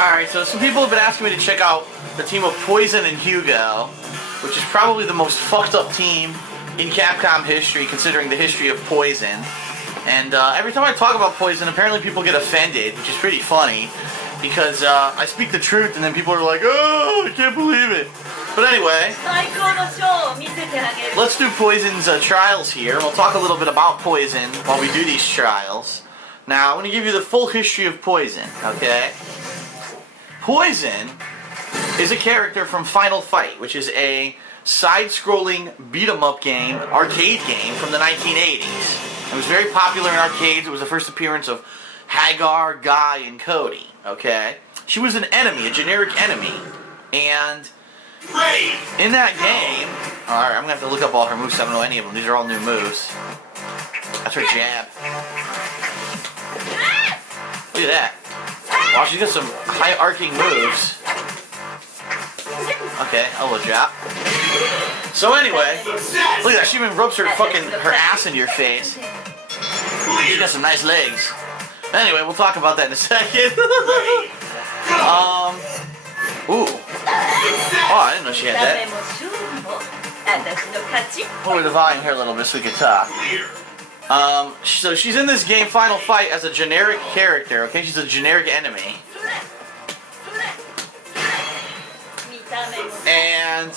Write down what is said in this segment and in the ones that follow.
Alright, so some people have been asking me to check out the team of Poison and Hugo, which is probably the most fucked up team in Capcom history, considering the history of Poison. And every time I talk about Poison, apparently people get offended, which is pretty funny, because I speak the truth and then people are like, oh, I can't believe it. But anyway, let's do Poison's trials here. We'll talk a little bit about Poison while we do these trials. Now, I'm going to give you the full history of Poison, okay? Poison is a character from Final Fight, which is a side-scrolling beat-em-up game, arcade game from the 1980s. It was very popular in arcades. It was the first appearance of Hagar, Guy, and Cody, okay? She was an enemy, a generic enemy, and in that game, alright, I'm going to have to look up all her moves, I don't know any of them. These are all new moves. That's her jab. Look at that. Wow, she's got some high-arcing moves. Okay, elbow drop. So anyway, look at that. She even rubs her ass into your face. She's got some nice legs. Anyway, we'll talk about that in a second. Ooh. Oh, I didn't know she had that. Lower the volume here a little bit so we can talk. So she's in this game, Final Fight, as a generic character, okay? She's a generic enemy. And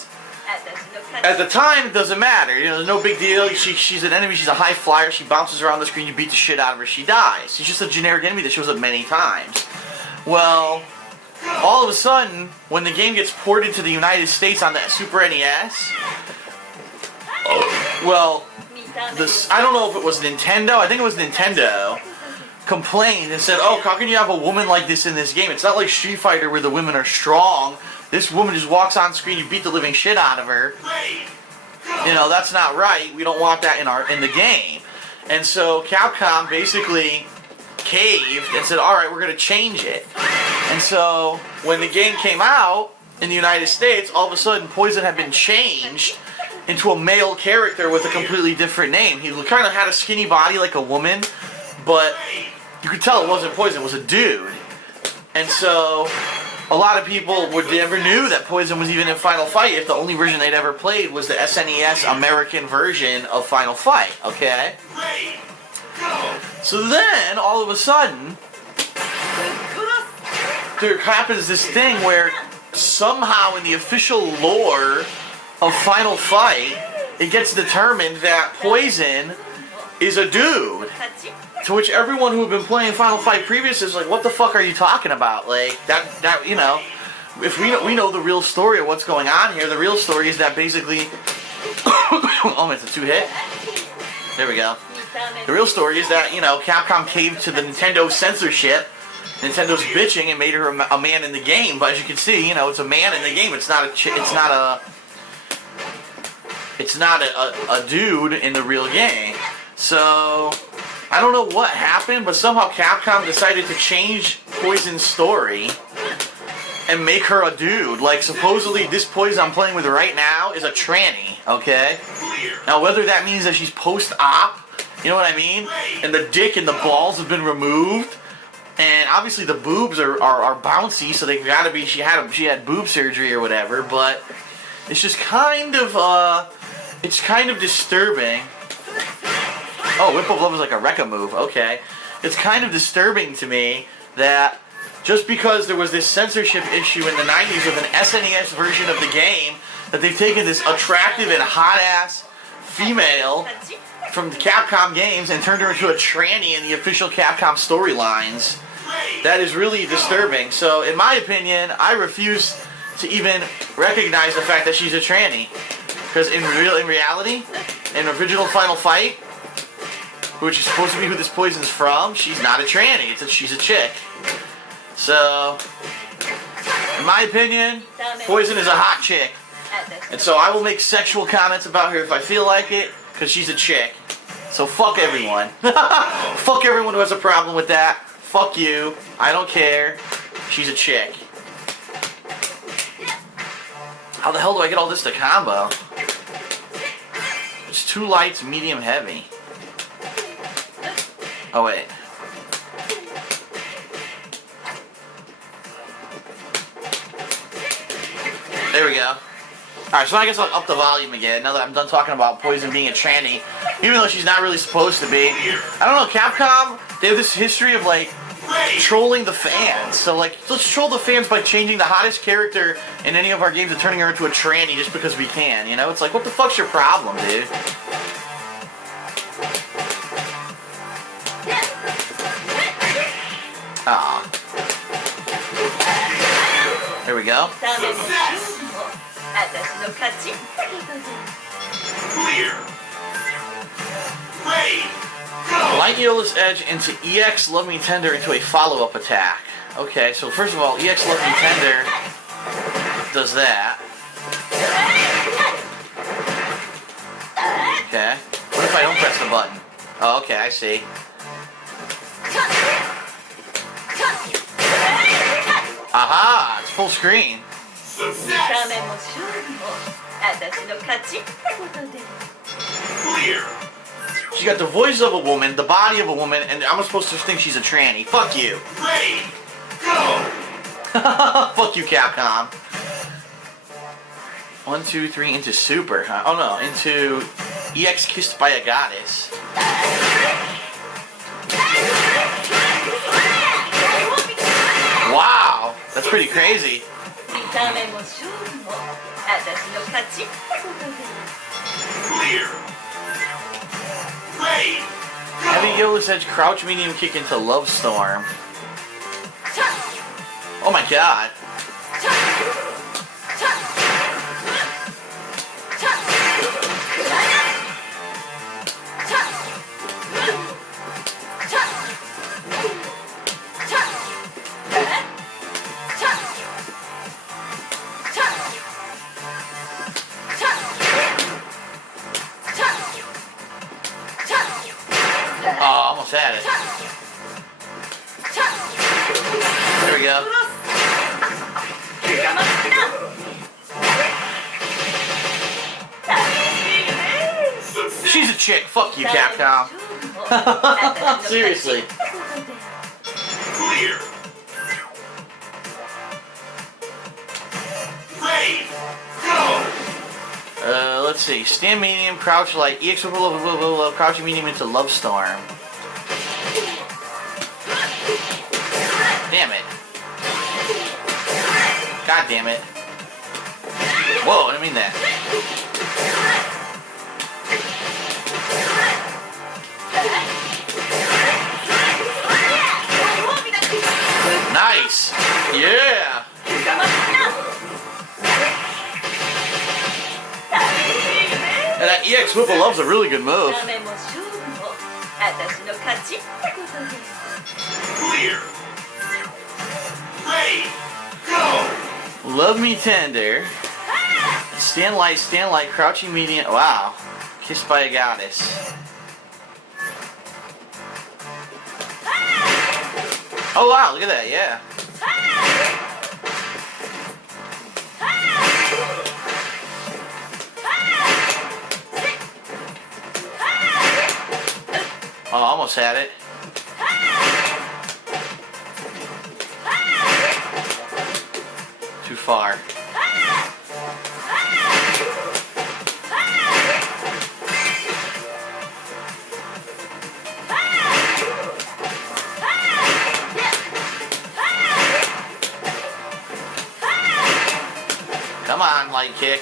at the time, it doesn't matter. You know, there's no big deal. She's an enemy. She's a high flyer. She bounces around the screen. You beat the shit out of her. She dies. She's just a generic enemy that shows up many times. Well, all of a sudden, when the game gets ported to the United States on the Super NES, well, I don't know if it was Nintendo. I think it was Nintendo. Complained and said, "Oh, how can you have a woman like this in this game? It's not like Street Fighter where the women are strong. This woman just walks on screen, you beat the living shit out of her. You know, that's not right. We don't want that in the game." And so Capcom basically caved and said, "All right, we're going to change it." And so when the game came out in the United States, all of a sudden Poison had been changed into a male character with a completely different name. He kind of had a skinny body like a woman, but you could tell it wasn't Poison, it was a dude. And so a lot of people never knew that Poison was even in Final Fight if the only version they'd ever played was the SNES American version of Final Fight, okay? So then, all of a sudden, there happens this thing where somehow in the official lore of Final Fight, it gets determined that Poison is a dude. To which everyone who had been playing Final Fight previous is like, what the fuck are you talking about? Like, that you know, if we know the real story of what's going on here, the real story is that basically, oh, it's a 2-hit. There we go. The real story is that, you know, Capcom caved to the Nintendo censorship. Nintendo's bitching and made her a man in the game, but as you can see, you know, it's a man in the game. It's not a dude in the real game. So I don't know what happened, but somehow Capcom decided to change Poison's story and make her a dude. Like, supposedly this Poison I'm playing with right now is a tranny, okay? Now, whether that means that she's post-op, you know what I mean? And the dick and the balls have been removed, and obviously the boobs are bouncy, so they gotta be, she had boob surgery or whatever, but it's just kind of, it's kind of disturbing. Oh, Whip of Love is like a Rekka move, okay. It's kind of disturbing to me that just because there was this censorship issue in the 90s with an SNES version of the game, that they've taken this attractive and hot-ass female from the Capcom games and turned her into a tranny in the official Capcom storylines. That is really disturbing. So, in my opinion, I refuse to even recognize the fact that she's a tranny. Because in reality, in original Final Fight, which is supposed to be who this Poison's from, she's not a tranny, she's a chick. So, in my opinion, Poison is a hot chick. And so I will make sexual comments about her if I feel like it, because she's a chick. So fuck everyone. Fuck everyone who has a problem with that. Fuck you. I don't care. She's a chick. How the hell do I get all this to combo? It's 2 lights, medium, heavy. Oh wait. There we go. Alright, so I guess I'll up the volume again now that I'm done talking about Poison being a tranny. Even though she's not really supposed to be. I don't know, Capcom, they have this history of like trolling the fans. So like, let's troll the fans by changing the hottest character in any of our games and turning her into a tranny just because we can, you know? It's like, what the fuck's your problem, dude? Aw. There we go. Clear. Ready. Go. Light Yellow's Edge into EX Love Me Tender into a follow-up attack. Okay, so first of all, EX Love Me Tender does that. Okay. What if I don't press the button? Oh, okay, I see. Aha! It's full screen. Success. Clear. She got the voice of a woman, the body of a woman, and I'm supposed to think she's a tranny. Fuck you. Ready. Go. Fuck you, Capcom. 1, 2, 3 into Super, huh? Oh no, into EX Kissed by a Goddess. Wow, that's pretty crazy. Clear. Ready. Heavy Yellow's Edge crouch medium kick into Love Storm. Oh my god. Oh, almost had it. There we go. She's a chick. Fuck you, Capcom. Seriously. Clear. Ready. Go. Let's see. Stand medium, crouch light, EX crouching medium into Love Storm. Damn it. God damn it. Whoa, I didn't mean that. Nice. Yeah. And that EX Whipple Love's a really good move. Clear. Ready. Go. Love Me Tender. Stand light, crouching medium. Wow. Kissed by a Goddess. Oh wow, look at that, yeah. Oh, almost had it. Too far. Come on, light kick.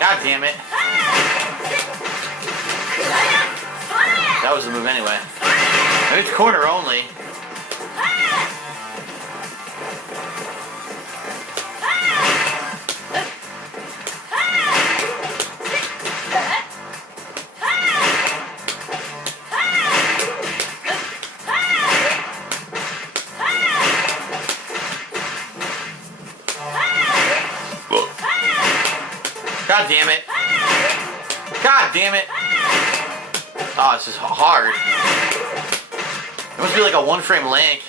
God damn it. That was the move anyway. Maybe it's corner only. God damn it. God damn it. Oh, this is hard. It must be like a one frame link.